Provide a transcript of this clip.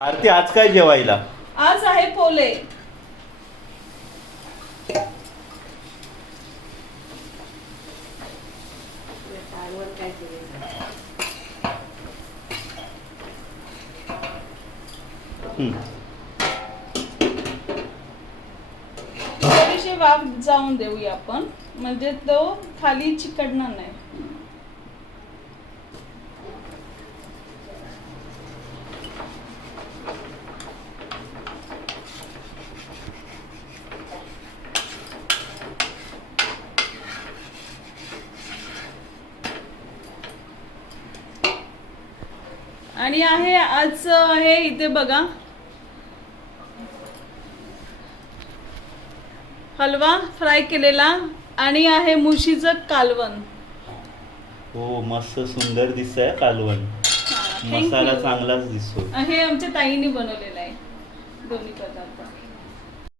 आरती आज काय जेवायला? आज आहे पोले. थोडीशी वाफ जाऊन देऊया आपण. म्हणजे तो खाली चिकटणार नाही. आणि आहे आज आहे इथे बघा. हलवा फ्राय केलेला आणि आहे मुशीचं कालवण. हो मस्त सुंदर दिसतंय कालवण. हा, thank मसाला. चांगलाच दिसतो हे आमच्या ताईने बनवलेलं आहे दोन्ही पदार्थ.